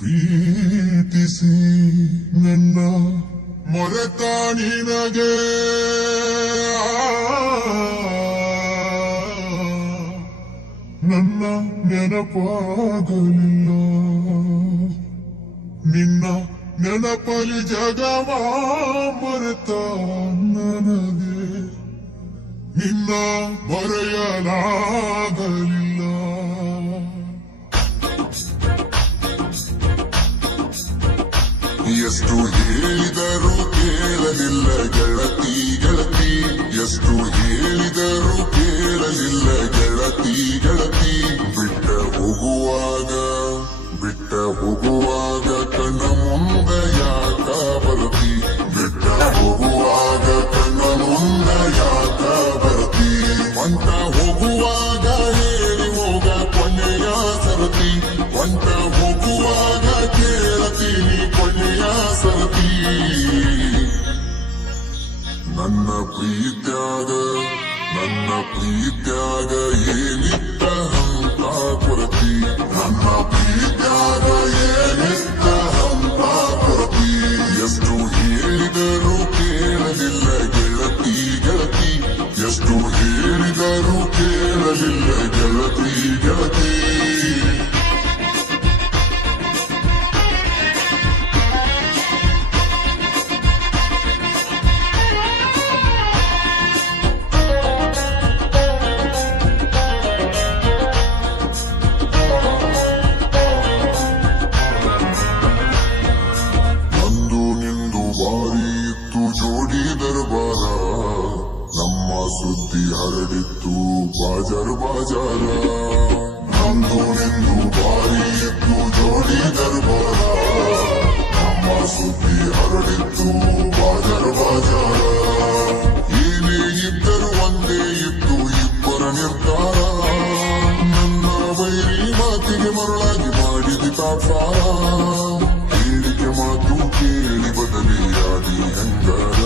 ಪ್ರೀತಿಸಿ ನನ್ನ ಮೊರೆತ ನಿನಗೆ ನನ್ನ ನೆನಪಾಗಲಿಲ್ಲ ನಿನ್ನ ನೆನಪಲಿ ಜಗವ ಮರೆತ ನನಗೆ ನಿನ್ನ ಮರೆಯಲಾಗಲಿಲ್ಲ ಎಷ್ಟು ಹೇಳಿದರೂ ಕೇಳಲಿಲ್ಲ ಗೆಳತಿ ಗೆಳತಿ ಎಷ್ಟು ಹೇಳಿದರೂ ಕೇಳಲಿಲ್ಲ ಗೆಳತಿ ಗೆಳತಿ ಬಿಟ್ಟ ಹೋಗುವಾಗ ಕಣ್ಣ ಮುಂದೆ ಯಾಕ ಬರತಿ ಬಿಟ್ಟ ಹೋಗುವಾಗ ಕಣ್ಣ ಮುಂದೆ ಯಾಕ ಬರತಿ ಹೊಂಟ ಹೋಗುವಾಗ ಹೇಳಿ ಹೋಗ ಕೊನೆಯ ಸರತಿ ಹೊಂಟ ಹೋಗುವಾಗ ಕೇಳತೀನಿ ಕೊನೆಯ ಸರತಿ ನನ್ನ ಪ್ರೀತ್ಯಾಗ ಏನಿತ್ತ ಹಂತ ಕೊರತಿ ನನ್ನ ಪ್ರೀತ್ಯಾಗ ಏನಿತ್ತ ಹಂತ ಕೊರತಿ ಎಷ್ಟು ಹೇಳಿದರೂ ಕೇಳಲಿಲ್ಲ ಗೆಳತಿ ಗೆಳತಿ ಎಷ್ಟು ಹೇಳಿದರೂ ಕೇಳಲಿಲ್ಲ ಗೆಳತಿ ಗೆಳತಿ ಸುದ್ದಿ ಹರಡಿತ್ತು ಬಾಜಾರ ನಮ್ದು ನಿಂದು ಬಾರಿ ಇತ್ತು ಜೋಡಿ ದರ್ಬಾರ ನಮ್ಮ ಸುದ್ದಿ ಹರಡಿತ್ತು ಬಾಜಾರ ಏನೇ ಇದ್ದರು ಒಂದೇ ಇತ್ತು ಇಬ್ಬರ ನಿರ್ಧಾರ ನನ್ನ ವೈರಿ ಮಾತಿಗೆ ಮರಳಾಗಿ ಮಾಡಿದ ತಾತ್ಸಾರ ಹೇಳಿಕೆ ಮಾತು ಕೇಳಿ ಬದಲಿಯಾದಿ ಹಂಗಾರ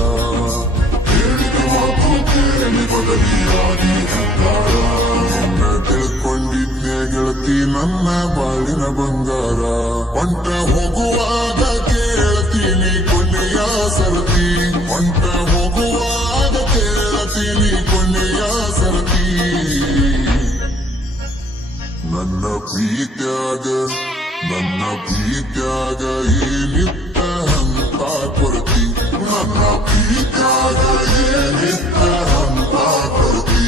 ನನ್ನ ತಿಳ್ಕೊಂಡಿದ್ದೆ ಗೆಳತಿ ನನ್ನ ಬಾಳಿನ ಬಂಗಾರ ಹೊಂಟ ಹೋಗುವಾಗ ಕೇಳ್ತೀನಿ ಕೊನೆಯ ಸರತಿ ಹೊಂಟ ಹೋಗುವಾಗ ಕೇಳ್ತೀನಿ ಕೊನೆಯ ಸರತಿ ನನ್ನ ಪ್ರೀತ್ಯಾಗ ಏನಿತ್ತ ಹಂತ ಕೊರತಿ ನನ್ನ ಪ್ರೀತ್ಯಾಗ ಏನಿತ್ತ ಹಂತ ಕೊರತಿ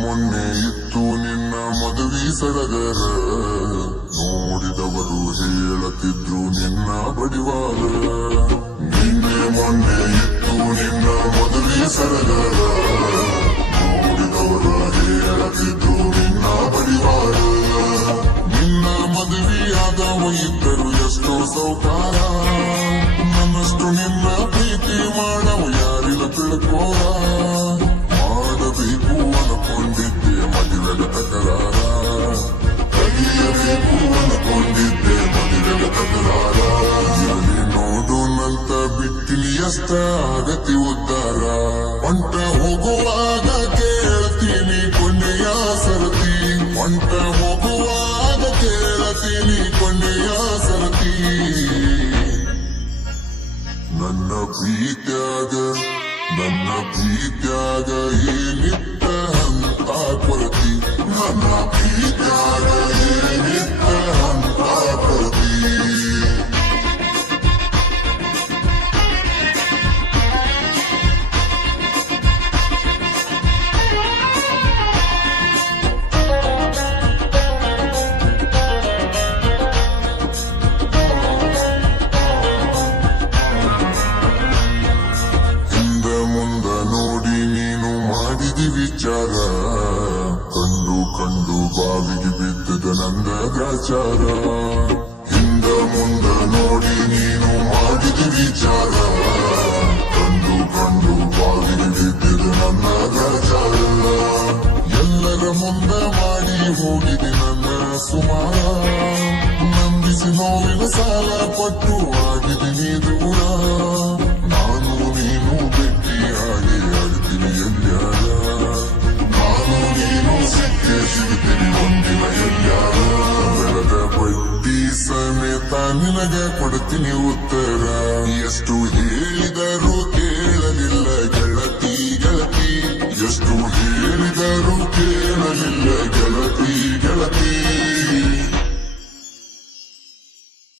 ಮೊನ್ನೆ ಇತ್ತು ನಿನ್ನ ಮದುವೆ ಸಡಗರ ನೋಡಿದವರು ಹೇಳುತ್ತಿದ್ರು ನಿನ್ನ ಬಡಿವಾರ ನಿನ್ನೆ ಮೊನ್ನೆ ಇತ್ತು ನಿನ್ನ ಮದುವೆ ಸಡಗರ ನೋಡಿದವರು ಹೇಳುತ್ತಿದ್ರು ನಿನ್ನ ಬಡಿವಾರ ನಿನ್ನ ಮದುವೆಯಾದವ ಇದ್ದರು ಎಷ್ಟೋ ಸೌಕಾರ ನನ್ನಷ್ಟು ನಿನ್ನ ಪ್ರೀತಿ ಮಾಡವು ಯಾರಿಲ್ಲ ತಿಳ್ಕೋರ ಮಾಡಬೇಕು ಅನ್ಕೊಂಡಿದ್ದೆ ಮದುವೆಗೆ ತಕರಾರ ಕಲಿಯಬೇಕು ಅನ್ಕೊಂಡಿದ್ದೆ ಮದುವೆಗೆ ತಕರಾರ ನೋಡು ನಂತ ಬಿಟ್ಟಿನಿ ಎಷ್ಟ ಆಗತಿ ಉದ್ದಾರ ಹೊಂಟ ಹೋಗುವಾಗ ಕೇಳ್ತೀನಿ ಕೊನೆಯ ಸರತಿ ಹೊಂಟ ಹೋಗುವಾಗ ಕೇಳ್ತೀನಿ ಕೊನೆಯ ಸರತಿ ನನ್ನ ಪ್ರೀತ್ಯಾಗ ಏನಿತ್ತ ಹಂತ ಕೊರತಿ ನನ್ನ ಪ್ರೀತ್ಯಾಗ ಏನಿತ್ತ ಹಂತ ಕೊರತಿ ವಿಚಾರ ಕಂಡು ಬಾವಿಗೆ ಬಿದ್ದದ ನಂದ ಗ್ರಾಚಾರ ಹಿಂದ ಮುಂದ ನೋಡಿ ನೀನು ಮಾಡಿದ ವಿಚಾರ ಕಂಡು ಬಾವಿಗೆ ಬಿದ್ದದ ನನ್ನ ಗ್ರಾಚಾರ ಎಲ್ಲರ ಮುಂದೆ ಕೂಡಿದೆ ನನ್ನ ಸುಮಾರ ನಂಬಿಸಿ ನೋವಿನ ಸಾಲ ಪಟ್ಟು ಆಗಿದ್ದೀನಿ ದೂರ ನಾನು ನೀನು ಭೇಟಿಯಾಗಿ ಆಡ್ತೀನಿ ಎಲ್ಲ್ಯಾರ ನಾನು ನೀನು ಸಿಕ್ಕೇ ಸಿಗ್ತೀನಿ ಒಂದಿನ ಎಲ್ಲ್ಯಾರ ಬೆಳೆದ ಬಡ್ಡಿ ಸಮೇತ ನಿನಗೆ ಕೊಡ್ತೀನಿ ಉತ್ತರ ಎಷ್ಟು ಹೇಳಿದರು